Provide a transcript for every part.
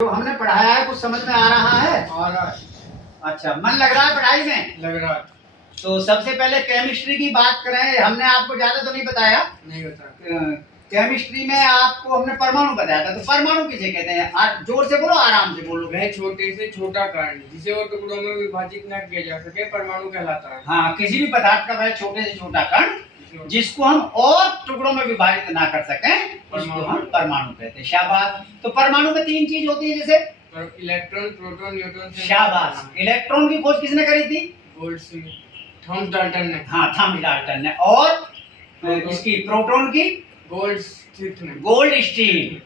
जो हमने पढ़ाया है कुछ समझ में आ रहा है? आ रहा है। अच्छा, मन लग रहा है पढ़ाई में? लग रहा है। तो सबसे पहले केमिस्ट्री की बात करें। हमने आपको ज्यादा तो नहीं बताया। नहीं बताया। केमिस्ट्री में आपको हमने परमाणु बताया था। तो परमाणु किसे कहते हैं? जोर से बोलो, आराम से बोलो। वह छोटे से छोटा कण जिसे वो टुकड़ों में विभाजित न किया जा सके परमाणु कहलाता है। हाँ, किसी भी पदार्थ का वह छोटे से छोटा कण जिसको हम और टुकड़ों में विभाजित ना कर सकें उसको हम परमाणु कहते हैं। शाबाश। तो परमाणु में तीन चीज होती है, जैसे इलेक्ट्रॉन, प्रोटॉन, न्यूट्रॉन। शाबाश। इलेक्ट्रॉन की खोज किसने करी थी? थॉमस डाल्टन ने। हाँ, थॉमस डाल्टन ने। और इसकी प्रोटॉन की गोल्ड स्टीन।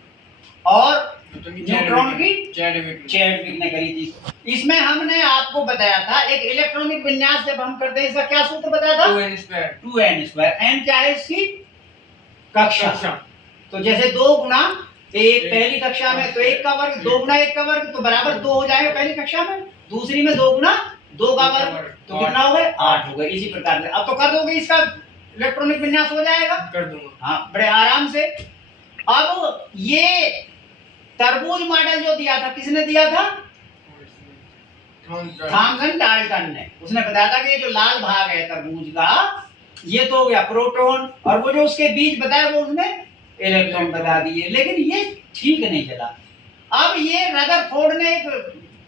और न्यूट्रॉन की चैडविक ने करी थी। इसमें हमने आपको बताया था एक इलेक्ट्रॉनिक विन्यास जब हम करते हैं इसका क्या सूत्र बताया था? 2n²। n क्या है इसकी? कक्षा। तो जैसे 2 गुना 1 पहली कक्षा में, तो 1 का वर्ग 2 गुना 1 का वर्ग तो बराबर 2 हो जाएगा पहली कक्षा में। दूसरी में 2 गुना 2 का वर्ग तो कितना हो गया? 8 हो गया। इसी प्रकार से अब तो कर दोगे, इसका इलेक्ट्रॉनिक विन्यास हो जाएगा। कर दूंगा। हाँ, बड़े आराम से। अब ये तरबूज मॉडल जो दिया था किसने दिया था? थॉमसन डाल्टन ने। उसने बताया था कि ये जो लाल भाग है तरबूज का ये तो हो गया प्रोटॉन, और वो जो उसके बीच बताया वो उसने इलेक्ट्रॉन बता दिए। लेकिन ये ठीक नहीं चला। अब ये रदरफोर्ड ने एक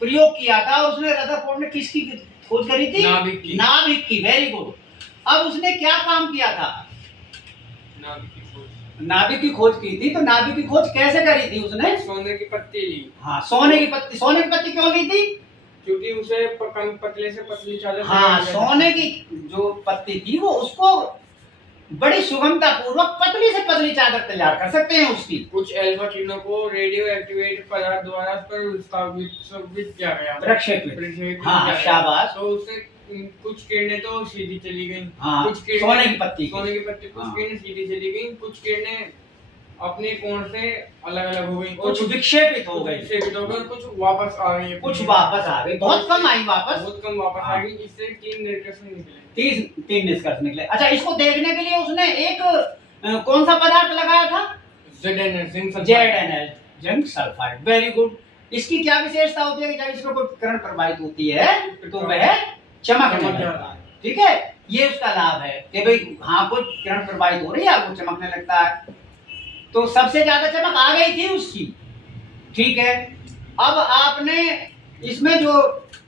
प्रयोग किया था। उसने रदरफोर्ड ने किसकी खोज करी थी? नाभिक की। Very good. अब उसने क्या काम किया था? नाभिक की खोज की थी। तो नाभिक की खोज कैसे करी थी उसने? सोने की पत्ती ली। हाँ, सोने की पत्ती। सोने की पत्ती क्यों ली थी? क्योंकि उसे पतले से पतली चादर। हाँ, सोने की जो पत्ती थी वो उसको बड़ी सुगमता पूर्वक पतली से पतली चादर तैयार कर सकते हैं उसकी। कुछ अल्फा किरणों को रेडियो एक्टिवेट पदार्थ द्वारा प्रविष्ट किया गया। प्रक्षेपित। हाँ, शाबाश। तो उससे कुछ किरणें तो सीधी चली गई। हाँ, कुछ किरणें सोने की पत्ती कुछ किरणें सीधी चली गई, कुछ किरणें अपने कोण से अलग अलग हो गई, कुछ विक्षेपित हो गई, कुछ वापस आ गई, बहुत कम आई वापस। आ गई। इससे 3 निष्कर्ष निकले। 3 निष्कर्ष निकले। अच्छा, इसको देखने के लिए उसने एक कौन सा पदार्थ लगाया था? ZnL, zinc sulphide. Very good. इसकी क्या विशेषता होती है कि जब इसमें कोई किरण प्रवाहित होती है तो वह चमकने लगता है। ठीक है, ये उसका लाभ है कि भाई हाँ कोई किरण प्रवाहित हो रही है वो चमकने लगता है। तो सबसे ज्यादा चमक आ गई थी उसकी। ठीक है, अब आपने इसमें जो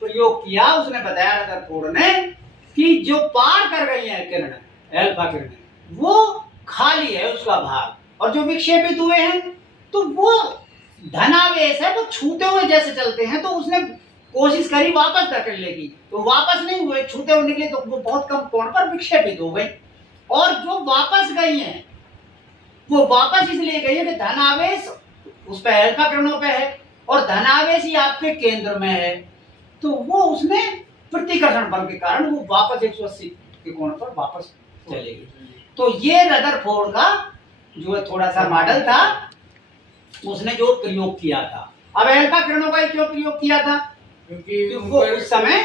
प्रयोग किया उसने बताया रदरफोर्ड ने कि जो पार कर गई है किरण, अल्फा किरण, वो खाली है उसका भाग, और जो विक्षेपित हुए हैं तो वो धनावेश है, वो छूते हुए जैसे चलते हैं। तो उसने कोशिश करी वापस धकेलने की, तो वापस नहीं हुए, छूते हुए निकले तो वो बहुत कम कोण पर विक्षेपित हो गई। और जो वापस गई हैं वो वापस इसलिए गई है कि धनावेश उस पर अल्फा किरणों पे है और धनावेश ही आपके केंद्र में है। तो वो उसने प्रतिकर्षण बल के कारण वो वापस 180 के कोण पर वापस चलेगी। तो ये रदरफोर्ड का जो थोड़ा सा मॉडल था उसने जो प्रयोग किया था। अब अल्फा किरणों का क्यों प्रयोग किया था? क्योंकि वो उस समय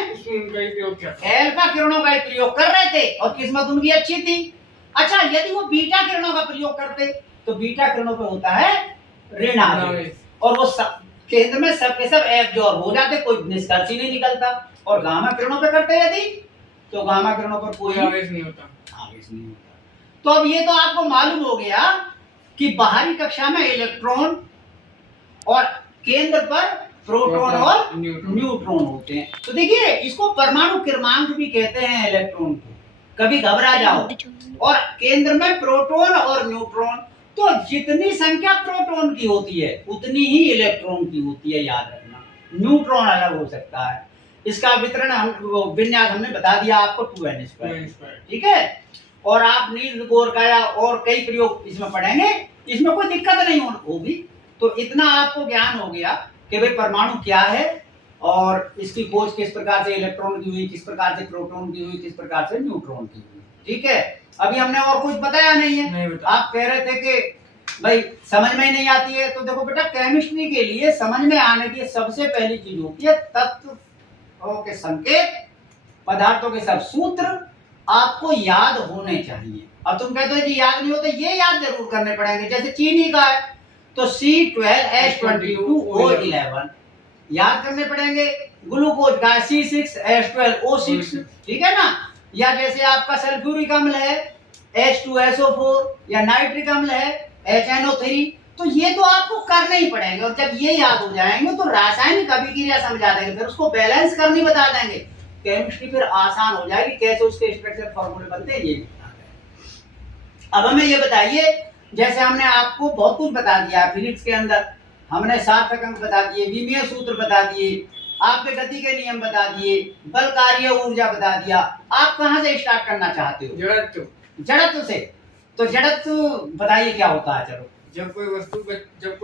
अल्फा किरणों का प्रयोग कर रहे थे और किस्मत उनकी अच्छी थी। अच्छा, यदि वो बीटा किरणों का प्रयोग करते तो बीटा किरणों पे होता है ऋण आवेश, और वो केंद्र में सब के सब एब्जॉर्ब हो जाते, कोई निष्कर्ष ही नहीं निकलता। और गामा किरणों पे करते यदि तो गामा किरणों पर कोई आवेश नहीं होता। तो अब ये तो आपको मालूम हो गया कि बाहरी कक्षा में इलेक्ट्रॉन और केंद्र पर प्रोटॉन और न्यूट्रॉन होते हैं। तो देखिए, इसको परमाणु क्रमांक भी कहते हैं इलेक्ट्रॉन को, कभी घबरा जाओ। और केंद्र में प्रोटॉन और न्यूट्रॉन, तो जितनी संख्या प्रोटॉन की होती है उतनी ही इलेक्ट्रॉन की होती है, याद रखना। न्यूट्रॉन अलग हो सकता है। इसका वितरण विन्यास हमने बता दिया आपको 2n²। ठीक है, और आप नील्स बोर का या और कई प्रयोग इसमें पढ़ेंगे, इसमें कोई दिक्कत नहीं होगी। तो इतना आपको ज्ञान हो गया कि भाई परमाणु क्या है और इसकी खोज किस प्रकार से इलेक्ट्रॉन की हुई, किस प्रकार से प्रोटॉन की हुई, किस प्रकार से न्यूट्रॉन की हुई। ठीक है, अभी हमने और कुछ बताया नहीं है। आप कह रहे थे कि भाई समझ में ही नहीं आती है। तो देखो बेटा, केमिस्ट्री के लिए समझ में आने की सबसे पहली चीज होती है तत्वों के संकेत, पदार्थों के सब सूत्र आपको याद होने चाहिए। अब तुम कहते हो जी याद नहीं होते, ये याद जरूर करने पड़ेंगे। जैसे चीनी का है तो C12H22O11 याद करने पड़ेंगे। ग्लूकोज का C6H12O6, ठीक है ना। या जैसे आपका सल्फ्यूरिक अम्ल है H2SO4 या नाइट्रिक अम्ल है HNO3। तो ये तो आपको करने ही पड़ेंगे, और जब ये याद हो जाएंगे तो रासायनिक अभिक्रिया समझा देंगे, फिर उसको बैलेंस करनी बता देंगे। केमिस्ट्री फिर आसान हो जाएगी, कैसे उसके स्ट्रक्चर फॉर्मूले बनते हैं ये भी बता देंगे। अब हमें ये बताइए, जैसे हमने आपको बहुत कुछ बता दिया फिजिक्स के अंदर, हमने सार्थक अंक बता दिए, विमीय सूत्र बता दिए, आपके गति के नियम बता दिए, बल कार्य ऊर्जा बता दिया। आप कहां से स्टार्ट करना चाहते हो? जड़त्व से। तो जड़त्व बताइए क्या होता है। चलो, जब कोई वस्तु जोर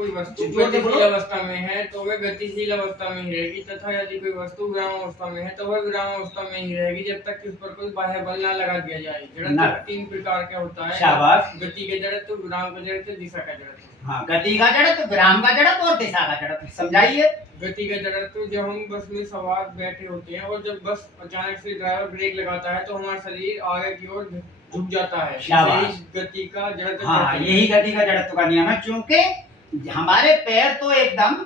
से बोलो। गतिशील अवस्था में है तो वह गतिशील अवस्था में ही रहेगी, तथा यदि कोई वस्तु विराम अवस्था में है तो वह विराम अवस्था में ही रहेगी जब तक कि उस पर कोई बाह्य बल ना लगा दिया जाए। जड़त्व 3 प्रकार का होता है। शाबाश। गति के जड़त्व, विराम का जड़त्व, दिशा का जड़त्व। हाँ, गति का जड़त्व, विराम का जड़त्व और दिशा का जड़त्व समझाइए। गति का जड़त्व, जब हम बस में सवार बैठे होते हैं और जब बस अचानक से ड्राइवर ब्रेक लगाता है तो हमारा शरीर आगे की ओर झुक जाता है। शाबाश। गति का जड़त्व। हाँ, यही गति का जड़त्व का नियम है, क्योंकि हमारे पैर तो एकदम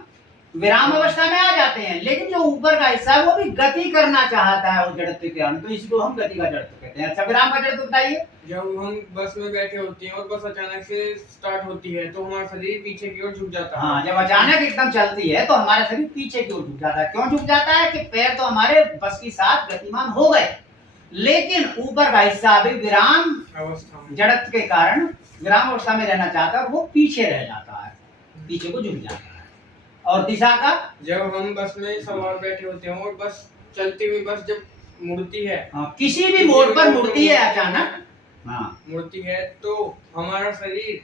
विराम अवस्था में आ जाते हैं, लेकिन जो ऊपर का हिस्सा है वो भी गति करना चाहता है उस जड़त्व के कारण, तो इसको हम गति का जड़त्व कहते हैं। अच्छा, विराम का जड़त्व बताइए। जब हम बस में बैठे होते हैं और बस अचानक से स्टार्ट होती है तो हमारा शरीर पीछे की ओर झुक जाता है। हाँ, जब अचानक एकदम चलती है तो हमारा शरीर पीछे की ओर झुक जाता है। क्यों झुक जाता है? कि पैर तो हमारे बस के साथ गतिमान हो गए, लेकिन ऊपर का हिस्सा अभी विराम जड़त्व के कारण विराम अवस्था में रहना चाहता है और वो पीछे रह जाता है, पीछे को झुक जाता है। और दिशा का, जब हम बस में सवार बैठे होते हैं और बस चलती हुई बस जब मुड़ती है, किसी भी मोड़ पर मुड़ती है अचानक, हाँ, मुड़ती है तो हमारा शरीर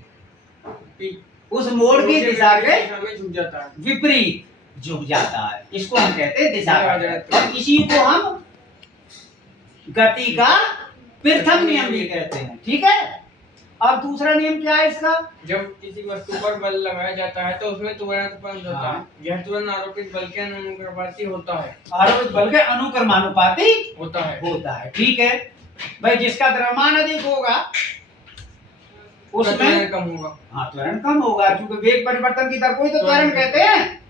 उस मोड़ की दिशा के में झुक जाता है, विपरीत झुक जाता है। इसको हम कहते हैं दिशा का जड़त्व, और इसी को हम गति का प्रथम नियम भी कहते हैं, ठीक है। अब दूसरा नियम क्या है इसका? जब किसी वस्तु पर बल लगाया जाता है तो उसमें त्वरण उत्पन्न होता है। यह त्वरण आरोपित बल के अनुक्रमानुपाती होता है। आरोपित बल के अनुक्रमानुपाती होता है, ठीक है भाई। जिसका द्रव्यमान अधिक होगा उसमें त्वरण कम होगा। हाँ, त्वरण कम होगा, क्योंकि वेग परिवर्तन की दर को ही तो त्वरण कहते हैं,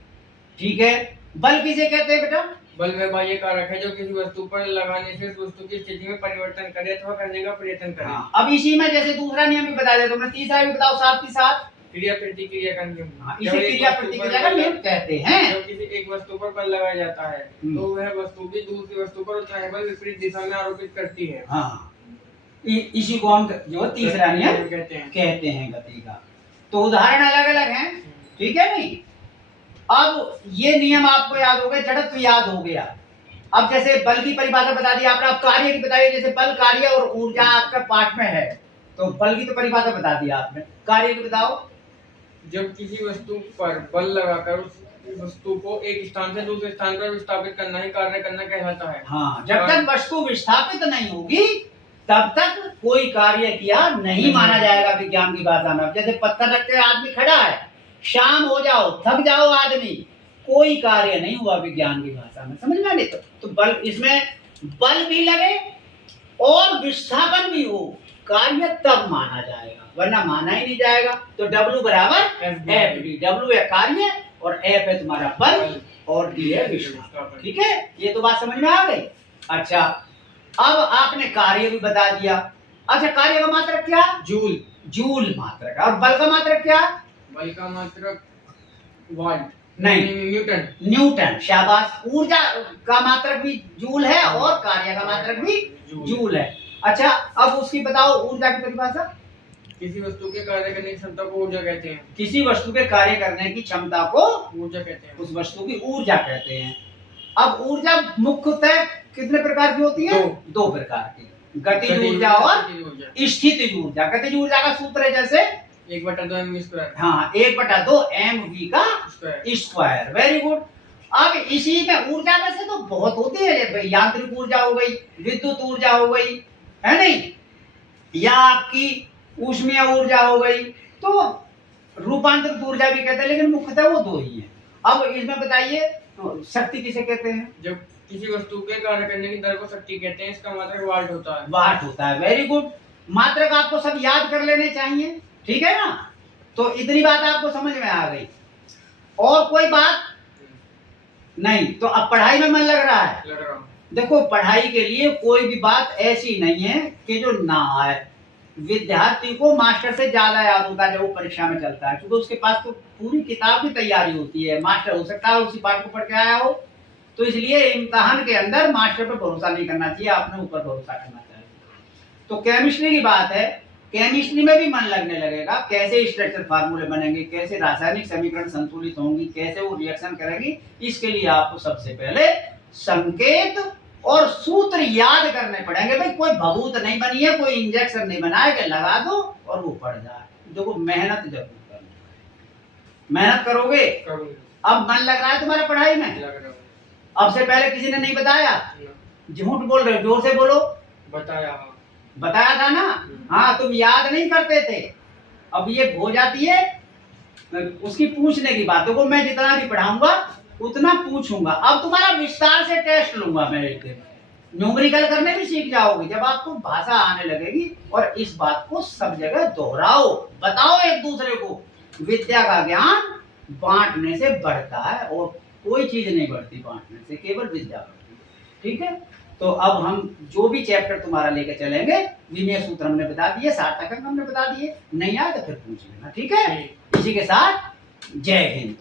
ठीक है। बल किसे कहते हैं बेटा? बल वह बाह्य कारक है जो किसी वस्तु पर लगाने से उस वस्तु की स्थिति में परिवर्तन करे अथवा करने का प्रयत्न करे। हाँ, अब इसी में जैसे दूसरा नियम भी बता दिया, तुमने तीसरा भी बताओ साथ के साथ। क्रिया प्रतिक्रिया का नियम। हाँ, इसे क्रिया प्रतिक्रिया का नियम कहते हैं। जब किसी एक वस्तु पर बल लगाया जाता है तो वह वस्तु भी दूसरी वस्तु पर उतना बल विपरीत दिशा में आरोपित करती है। हाँ, इसी को हम जो तीसरा नियम कहते हैं गति का। तो उदाहरण अलग अलग हैं, ठीक है नहीं। अब ये नियम आपको याद हो गए, जड़त्व याद हो गया। अब जैसे बल की परिभाषा बता दी आपने, आप कार्य की बताइए। जैसे बल, कार्य और ऊर्जा आपका पाठ में है, तो बल की तो परिभाषा बता दी आपने, कार्य की बताओ। जब किसी वस्तु पर बल लगाकर उस वस्तु को एक स्थान से दूसरे स्थान पर विस्थापित करना ही कार्य करना कहलाता है। हाँ, जब तक वस्तु विस्थापित नहीं होगी तब तक कोई कार्य किया नहीं माना जाएगा विज्ञान की भाषा में। जैसे पत्थर रख के आदमी खड़ा है, शाम हो जाओ, थक जाओ आदमी, कोई कार्य नहीं हुआ विज्ञान की भाषा में, समझ में? नहीं तो बल, इसमें बल भी लगे और विस्थापन भी हो, कार्य तब माना जाएगा, वरना माना ही नहीं जाएगा। तो W बराबर FD, W है कार्य और F है तुम्हारा बल और D है विस्थापन, ठीक है। ये तो बात समझ में आ गई। अच्छा, अब आपने कार्य भी बता दिया। अच्छा, कार्य का मात्रक क्या? जूल मात्रक। और बल का मात्रक क्या? बल का मात्रक वाट नहीं, न्यूटन। शाबाश। ऊर्जा का मात्रक भी जूल है और कार्य का मात्रक भी जूल है। अच्छा, अब उसकी बताओ ऊर्जा की परिभाषा। किसी वस्तु के कार्य करने की क्षमता को ऊर्जा कहते हैं। किसी वस्तु के कार्य करने की क्षमता को ऊर्जा कहते हैं, उस वस्तु की ऊर्जा कहते हैं। अब ऊर्जा मुख्यतः कितने प्रकार की होती है? दो प्रकार की, गतिज ऊर्जा और स्थितिज ऊर्जा। गतिज ऊर्जा का सूत्र है जैसे 1/2 mv²। हाँ, 1/2 mv का स्क्वायर। Very good. अब इसी में ऊर्जा वैसे तो बहुत होती है, यांत्रिक ऊर्जा हो गई, विद्युत ऊर्जा हो गई, है नहीं, या आपकी ऊष्मीय ऊर्जा हो गई, तो रूपांतरित ऊर्जा भी कहते हैं, लेकिन मुख्यतः वो दो ही है। अब इसमें बताइए शक्ति किसे कहते हैं? जब किसी वस्तु के कार्य करने की दर को शक्ति कहते हैं, इसका मात्रक वाट होता है। वाट होता है। Very good. मात्रक आपको सब याद कर लेने चाहिए, ठीक है ना। तो इतनी बात आपको समझ में आ गई, और कोई बात नहीं। तो अब पढ़ाई में मन लग रहा है? लग रहा हूँ। देखो पढ़ाई के लिए कोई भी बात ऐसी नहीं है कि जो ना आए। विद्यार्थी को मास्टर से ज्यादा याद होता है जब वो परीक्षा में चलता है, क्योंकि उसके पास तो पूरी किताब की तैयारी होती है। मास्टर हो सकता है उसी पाठ को पढ़ के आया हो, तो इसलिए इम्तिहान के अंदर मास्टर पर भरोसा नहीं करना चाहिए, अपने ऊपर भरोसा करना चाहिए। तो केमिस्ट्री की बात है, केमिस्ट्री में भी मन लगने लगेगा, कैसे स्ट्रक्चर फार्मूले बनेंगे, कैसे रासायनिक समीकरण संतुलित होंगी, कैसे वो रिएक्शन करेंगी। इसके लिए आपको सबसे पहले संकेत और सूत्र याद करने पड़ेंगे। भाई कोई भभूत नहीं बनी है, कोई इंजेक्शन नहीं बना है कि लगा दो और वो पड़ जाए। देखो मेहनत जरूर करनी, मेहनत करोगे। अब मन लग रहा है तुम्हारा पढ़ाई में? लग रहा हूँ। अब से पहले किसी ने नहीं बताया? झूठ बोल रहे हो, जोर से बोलो। बताया था ना? हाँ, तुम याद नहीं करते थे। अब ये हो जाती है उसकी पूछने की बात। देखो मैं जितना भी पढ़ाऊंगा उतना पूछूंगा। अब तुम्हारा विस्तार से टेस्ट लूंगा मैं एक दिन। न्यूमेरिकल करने भी सीख जाओगे जब आपको भाषा आने लगेगी। और इस बात को सब जगह दोहराओ, बताओ एक दूसरे को। विद्या का ज्ञान बांटने से बढ़ता है, और कोई चीज नहीं बढ़ती बांटने से, केवल विद्या बढ़ती है। ठीक है, तो अब हम जो भी चैप्टर तुम्हारा लेकर चलेंगे, विमेय सूत्र हमने बता दिए, सार्थक अंक हमने बता दिए। नहीं आए तो फिर पूछ लेना। ठीक है, इसी के साथ जय हिंद।